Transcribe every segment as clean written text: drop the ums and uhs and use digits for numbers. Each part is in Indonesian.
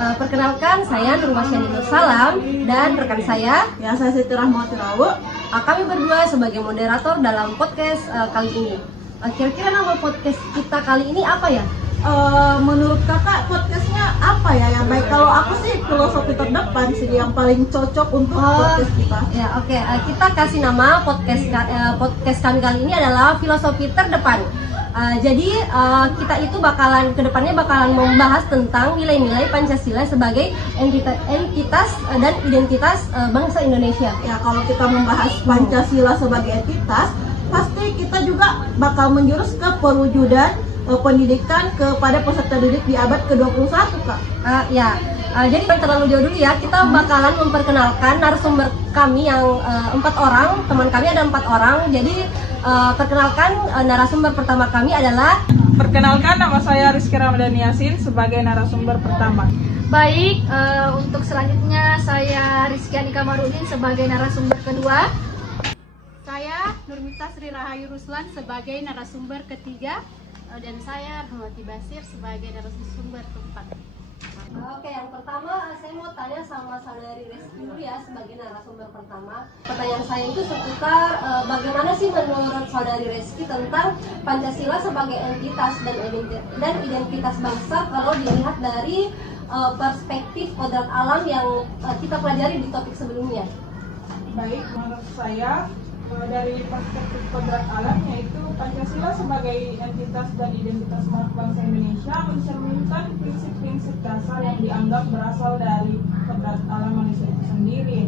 Perkenalkan, saya Nurwasyani Nursalam dan rekan saya. Ya, saya Siti Rahmawati Rawu. Kami berdua sebagai moderator dalam podcast kali ini. Kira-kira nama podcast kita kali ini apa ya? Menurut kakak podcastnya apa ya yang baik? Kalau aku sih filosofi terdepan sih yang paling cocok untuk podcast kita. Ya, oke. Kita kasih nama podcast kami kali ini adalah filosofi terdepan. Jadi kita itu kedepannya bakalan membahas tentang nilai-nilai Pancasila sebagai entitas dan identitas bangsa Indonesia. Ya, kalau kita membahas Pancasila sebagai entitas, pasti kita juga bakal menjurus ke perwujudan pendidikan kepada peserta didik di abad ke-21, Kak. Jadi terlalu jauh dulu ya, kita bakalan memperkenalkan narasumber kami yang 4 orang, teman kami ada 4 orang. Jadi perkenalkan narasumber pertama kami adalah. Perkenalkan, nama saya Rizky Ramadhani Yasin sebagai narasumber pertama. Baik, untuk selanjutnya saya Rizky Anika Marudin sebagai narasumber kedua. Saya Nurmita Sri Rahayu Ruslan sebagai narasumber ketiga. Dan saya Rahmati Basir sebagai narasumber keempat. Oke, yang pertama saya mau tanya sama saudari Reski dulu ya sebagai narasumber pertama. Pertanyaan saya itu seputar bagaimana sih menurut saudari Reski tentang Pancasila sebagai entitas dan identitas bangsa kalau dilihat dari perspektif kodrat alam yang kita pelajari di topik sebelumnya. Baik, menurut saya dari perspektif kodrat alam, yaitu Pancasila sebagai entitas dan identitas bangsa Indonesia mencerminkan prinsip-prinsip dasar yang dianggap berasal dari kodrat alam manusia itu sendiri,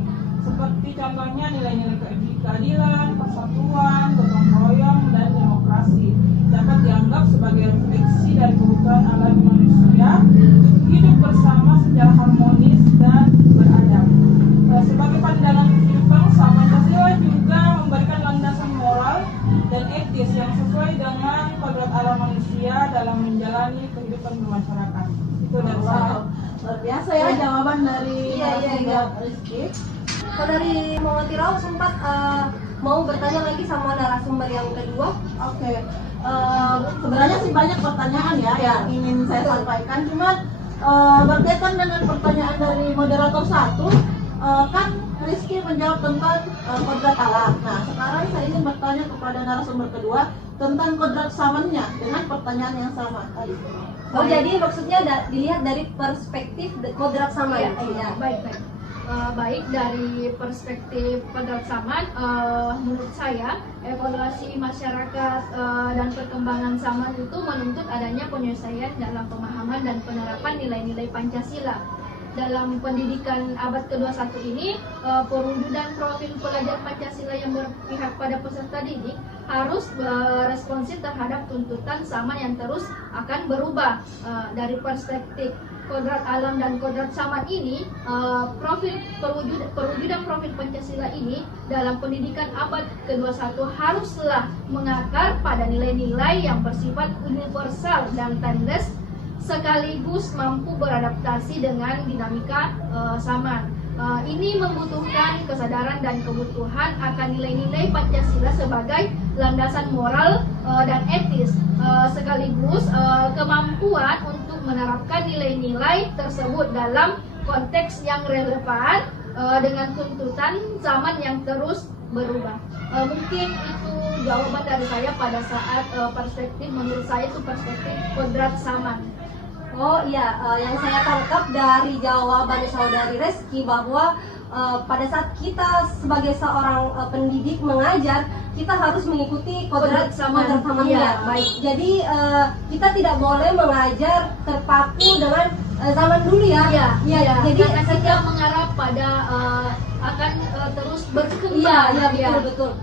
seperti contohnya nilai-nilai keadilan, persatuan, gotong royong, dan demokrasi dapat dianggap sebagai refleksi dari kebutuhan alami manusia untuk hidup bersama secara harmonis dan beradab. Sebagai pandangan hidup bangsa, Pancasila juga memberikan landasan moral dan etis yang sesuai dengan kodrat alam manusia dalam menjalani kehidupan bermasyarakat. Itu dari saya. Luar biasa ya jawaban dari Rizky. Saudari Mawati Rau sempat mau bertanya lagi sama narasumber yang kedua. Oke. Sebenarnya sih banyak pertanyaan ya yang ingin saya sampaikan, cuman berkaitan dengan pertanyaan dari moderator 1, kan Rizky menjawab tentang kodrat alam. Nah, sekarang saya ingin bertanya kepada narasumber kedua tentang kodrat samannya dengan pertanyaan yang sama tadi. Jadi maksudnya dilihat dari perspektif kodrat saman. Baik. Baik, dari perspektif kodrat saman, menurut saya evaluasi masyarakat dan perkembangan zaman itu menuntut adanya penyelesaian dalam pemahaman dan penerapan nilai-nilai Pancasila. Dalam pendidikan abad ke-21 ini, perwujudan profil pelajar Pancasila yang berpihak pada peserta didik harus responsif terhadap tuntutan zaman yang terus akan berubah. Dari perspektif kodrat alam dan kodrat saman ini, perwujudan profil Pancasila ini dalam pendidikan abad ke-21 haruslah mengakar pada nilai-nilai yang bersifat universal dan timeless, sekaligus mampu beradaptasi dengan dinamika zaman. Ini membutuhkan kesadaran dan kebutuhan akan nilai-nilai Pancasila sebagai landasan moral dan etis, sekaligus kemampuan untuk menerapkan nilai-nilai tersebut dalam konteks yang relevan dengan tuntutan zaman yang terus berubah. Mungkin itu jawaban dari saya pada saat perspektif, menurut saya itu perspektif kodrat saman. Oh iya, yang saya tangkap dari jawaban saudari Reski bahwa pada saat kita sebagai seorang pendidik mengajar, kita harus mengikuti kodrat samannya. Ya, baik. Jadi kita tidak boleh mengajar terpaku dengan zaman dulu ya. Jadi kita mengharap pada akan terus berkembang. Iya, betul.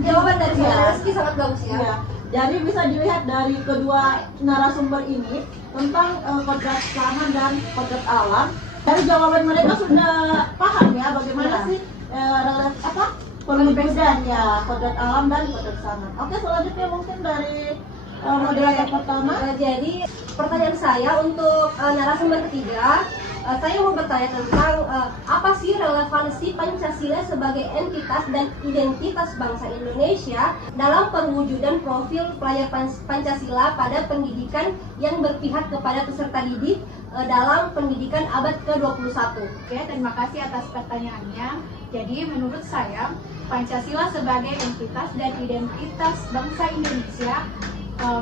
Jawaban dari saudari Reski sangat bagus ya. Iya. Jadi bisa dilihat dari kedua narasumber ini tentang kodrat saman dan kodrat alam. Dari jawaban mereka sudah paham ya bagaimana sih perwujudan ya kodrat alam dan kodrat saman. Oke, selanjutnya mungkin dari moderator pertama. Jadi pertanyaan saya untuk narasumber ketiga, saya mau bertanya tentang apa sih relevansi Pancasila sebagai entitas dan identitas bangsa Indonesia dalam perwujudan profil pelajar Pancasila pada pendidikan yang berpihak kepada peserta didik, dalam pendidikan abad ke-21? Oke, terima kasih atas pertanyaannya. Jadi menurut saya, Pancasila sebagai entitas dan identitas bangsa Indonesia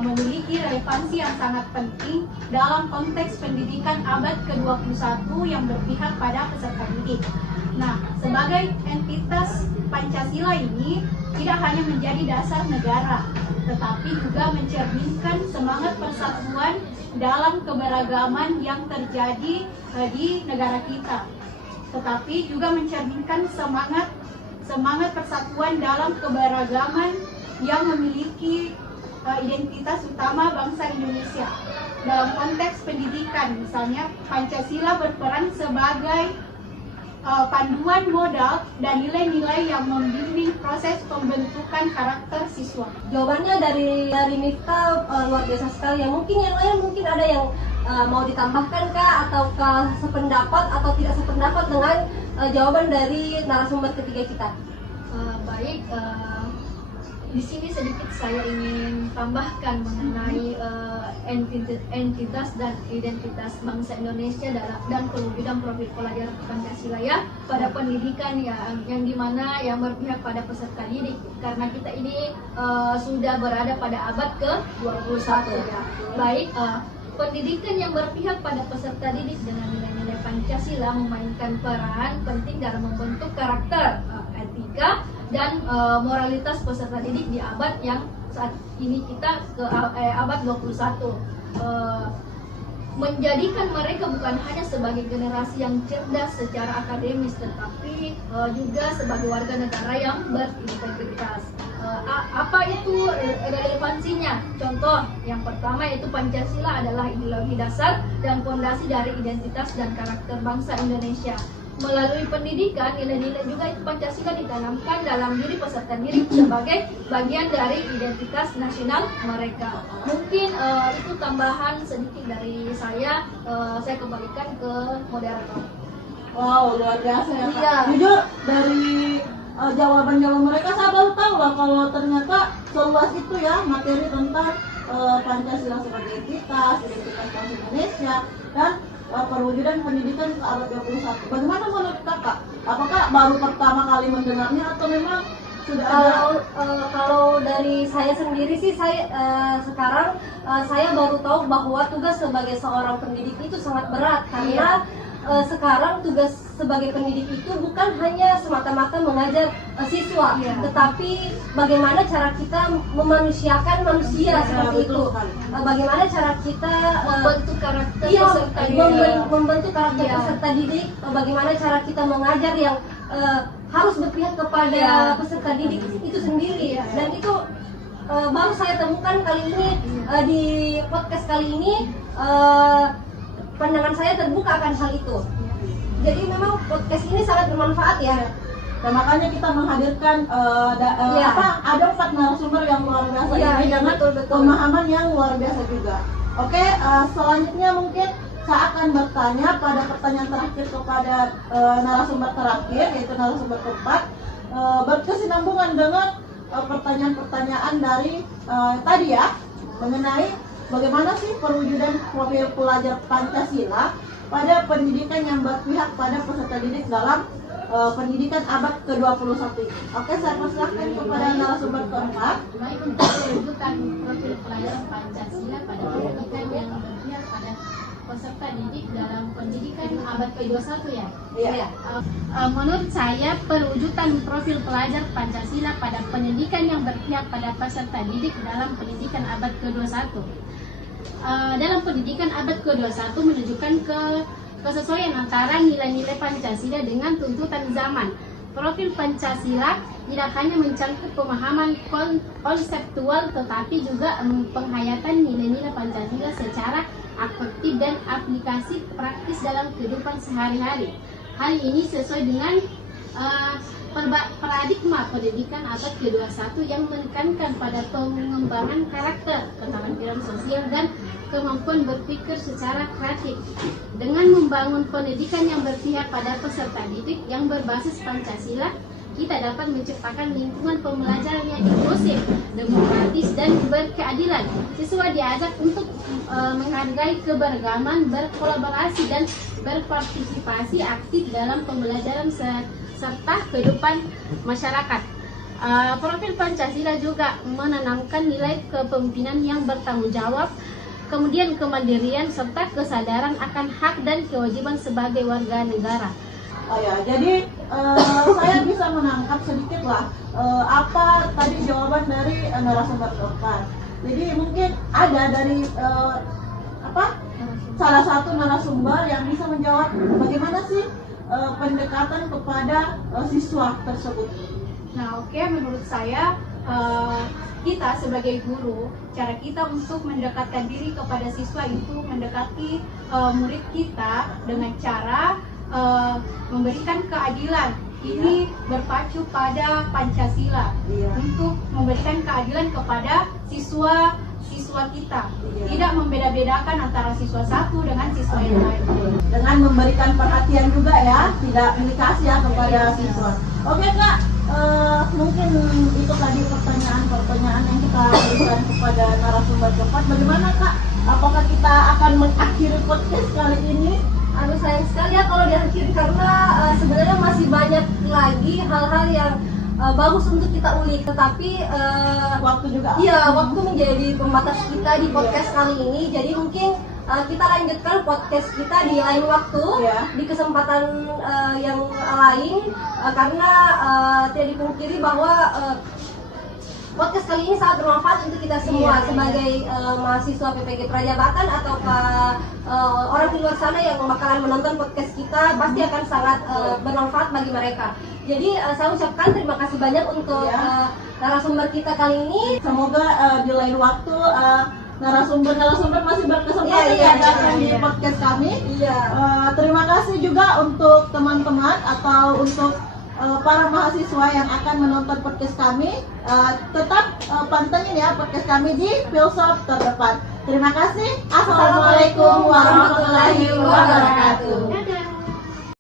memiliki relevansi yang sangat penting dalam konteks pendidikan abad ke-21 yang berpihak pada peserta didik. Nah, sebagai entitas Pancasila ini tidak hanya menjadi dasar negara, tetapi juga mencerminkan semangat persatuan dalam keberagaman yang terjadi di negara kita. Tetapi juga mencerminkan semangat persatuan dalam keberagaman yang memiliki identitas utama bangsa Indonesia. Dalam konteks pendidikan, misalnya Pancasila berperan sebagai panduan modal dan nilai-nilai yang membimbing proses pembentukan karakter siswa. Jawabannya dari Miftah luar biasa sekali. Yang lain mungkin ada yang mau ditambahkan kah, ataukah sependapat atau tidak sependapat dengan jawaban dari narasumber ketiga kita? Baik, di sini sedikit saya ingin tambahkan mengenai entitas dan identitas bangsa Indonesia dan perwujudan profil pelajar Pancasila ya pada pendidikan yang dimana yang berpihak pada peserta didik, karena kita ini sudah berada pada abad ke-21 ya. Baik, pendidikan yang berpihak pada peserta didik dengan nilai-nilai Pancasila memainkan peran penting dalam membentuk karakter, etika, dan moralitas peserta didik di abad yang saat ini kita ke abad 21. Menjadikan mereka bukan hanya sebagai generasi yang cerdas secara akademis, tetapi juga sebagai warga negara yang berintegritas. Apa itu relevansinya? Contoh yang pertama yaitu Pancasila adalah ideologi dasar dan fondasi dari identitas dan karakter bangsa Indonesia. Melalui pendidikan, nilai-nilai juga itu Pancasila ditanamkan dalam diri peserta didik sebagai bagian dari identitas nasional mereka. Mungkin itu tambahan sedikit dari saya kembalikan ke moderator. Wow, luar biasa ya Kak. Iya. Jujur dari jawaban-jawaban mereka saya baru tahu lah kalau ternyata seluas itu ya materi tentang Pancasila sebagai identitas bangsa Indonesia dan perwujudan pendidikan ke abad 21. Bagaimana menurut Kakak? Apakah baru pertama kali mendengarnya atau memang sudah ada? Kalau dari saya sendiri sih, sekarang saya baru tahu bahwa tugas sebagai seorang pendidik itu sangat berat, karena sekarang tugas sebagai pendidik itu bukan hanya semata-mata mengajar siswa, tetapi bagaimana cara kita memanusiakan manusia seperti itu. Bagaimana cara kita Membentuk karakter peserta didik. membentuk karakter peserta didik. Bagaimana cara kita mengajar yang harus berpihak kepada peserta didik itu sendiri. Dan itu baru saya temukan kali ini di podcast kali ini. Pandangan saya terbuka akan hal itu. Jadi memang podcast ini sangat bermanfaat ya. Dan makanya kita menghadirkan ada 4 narasumber yang luar biasa ini dengan pemahaman yang luar biasa juga. Oke, selanjutnya mungkin saya akan bertanya pada pertanyaan terakhir kepada narasumber terakhir, yaitu narasumber keempat, berkesinambungan dengan pertanyaan-pertanyaan dari tadi ya, mengenai bagaimana sih perwujudan profil pelajar Pancasila pada pendidikan yang berpihak pada peserta didik dalam pendidikan abad ke-21. Oke, saya persilakan kepada narasumber keempat. Baik, untuk perwujudan profil pelajar Pancasila pada pendidikan yang berpihak pada peserta didik dalam pendidikan abad ke-21 ya. Iya. Menurut saya, perwujudan profil pelajar Pancasila pada pendidikan yang berpihak pada peserta didik dalam pendidikan abad ke-21. Dalam pendidikan abad ke-21 menunjukkan kesesuaian antara nilai-nilai Pancasila dengan tuntutan zaman. Profil Pancasila tidak hanya mencangkup pemahaman konseptual, tetapi juga penghayatan nilai-nilai Pancasila secara afektif dan aplikasi praktis dalam kehidupan sehari-hari. Hal ini sesuai dengan paradigma pendidikan abad ke-21 yang menekankan pada pengembangan karakter, keterampilan sosial, dan kemampuan berpikir secara kreatif. Dengan membangun pendidikan yang berpihak pada peserta didik yang berbasis Pancasila, kita dapat menciptakan lingkungan pembelajaran yang inklusif, demokratis, dan berkeadilan. Siswa diajak untuk menghargai keberagaman, berkolaborasi, dan berpartisipasi aktif dalam pembelajaran serta kehidupan masyarakat. Profil Pancasila juga menanamkan nilai kepemimpinan yang bertanggung jawab, kemudian kemandirian, serta kesadaran akan hak dan kewajiban sebagai warga negara. Oh ya, jadi saya bisa menangkap sedikit lah apa tadi jawaban dari narasumber depan. Jadi mungkin ada dari salah satu narasumber yang bisa menjawab bagaimana sih pendekatan kepada siswa tersebut. Nah, oke, menurut saya kita sebagai guru, cara kita untuk mendekatkan diri kepada siswa itu mendekati murid kita dengan cara memberikan keadilan. Ini berpacu pada Pancasila untuk memberikan keadilan kepada siswa kita, tidak membeda-bedakan antara siswa satu dengan siswa yang lain. Dengan memberikan perhatian juga ya, tidak pilih kasih ya kepada siswa. Oke Kak, mungkin itu tadi pertanyaan yang kita berikan kepada narasumber keempat. Bagaimana Kak? Apakah kita akan mengakhiri podcast kali ini? Aduh, sayang sekali ya kalau diakhiri, karena sebenarnya masih banyak lagi hal-hal yang bagus untuk kita ulik, tetapi Waktu juga. iya, waktu menjadi pembatas kita di podcast kali ini. Jadi mungkin kita lanjutkan podcast kita di lain waktu, di kesempatan yang lain, karena tidak dipungkiri bahwa podcast kali ini sangat bermanfaat untuk kita semua sebagai mahasiswa PPG Prajabatan atau orang di luar sana yang bakalan menonton podcast kita, pasti akan sangat bermanfaat bagi mereka. Jadi saya ucapkan terima kasih banyak untuk narasumber kita kali ini. Semoga di lain waktu narasumber masih berkesempatan datang di podcast kami. Terima kasih juga untuk teman-teman atau untuk para mahasiswa yang akan menonton podcast kami. Tetap pantengin ya podcast kami di Filsop Terdepan. Terima kasih. Assalamualaikum warahmatullahi wabarakatuh. Dadah.